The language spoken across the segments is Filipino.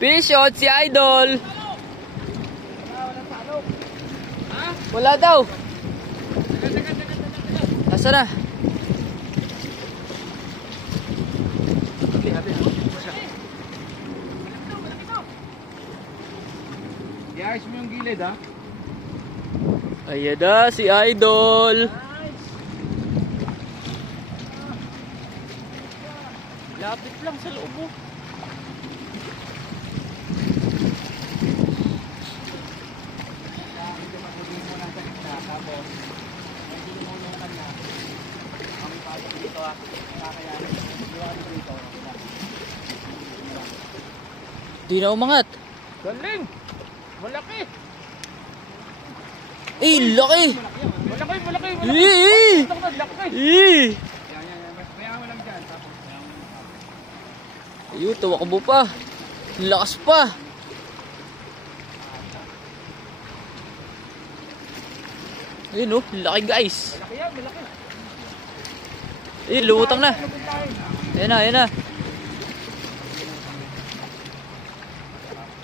Fish shot si Idol. Wala daw. Nasaan na? I-ayos mo yung gilid ha. Ayan na si Idol. Lapit lang sa loob mo. Di na umangat. Galing! Malaki! Eh, laki! Malaki! Eh! Ayun, tumakbo pa. Lakas pa. Ayun oh, laki guys. Malaki. Eh, lumutang na. Ayan na.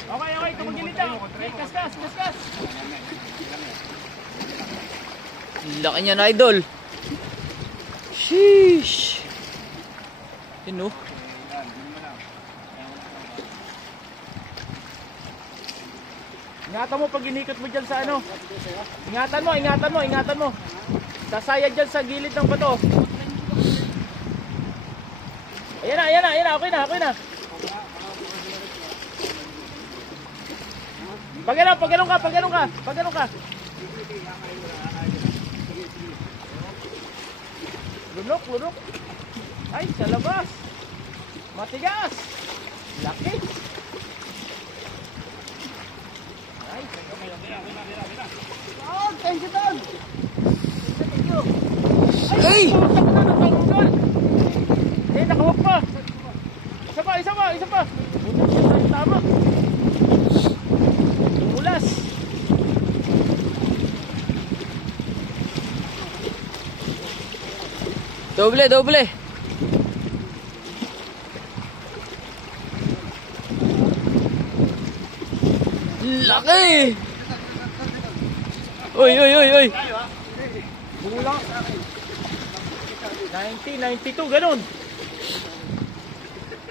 Okay, tumagilid daw. Kaskas. Laki niya na, Idol. Sheesh. Yun oh. Ingatan mo pag inikot mo dyan sa ano. Ingatan mo. Sasaya dyan sa gilid ng bato. Ayan na. Okay na. Pag ganun ka. Lunok. Ay, sa labas. Matigas. Laki. Ay, thank you, Don. Thank you. Ay! Nakawag pa. Isa pa. Tama. Tumulas. Doble. Laki! Oy. Bula. 92, ganun.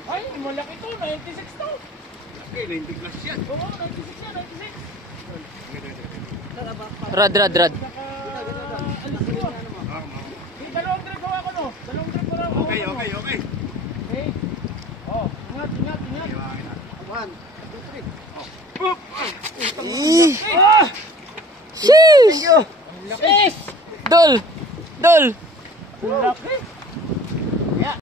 Ay, malaki to. 96 to. Okay, 90 plus yan. Oo, 96 yan. 96. Rad. Dalawang trip ko ako, no? Dalawang trip ko lang ako. Okay. Okay. Oh, ingat. 1, 2, 3. Sheesh! Laki. Dol! Laki.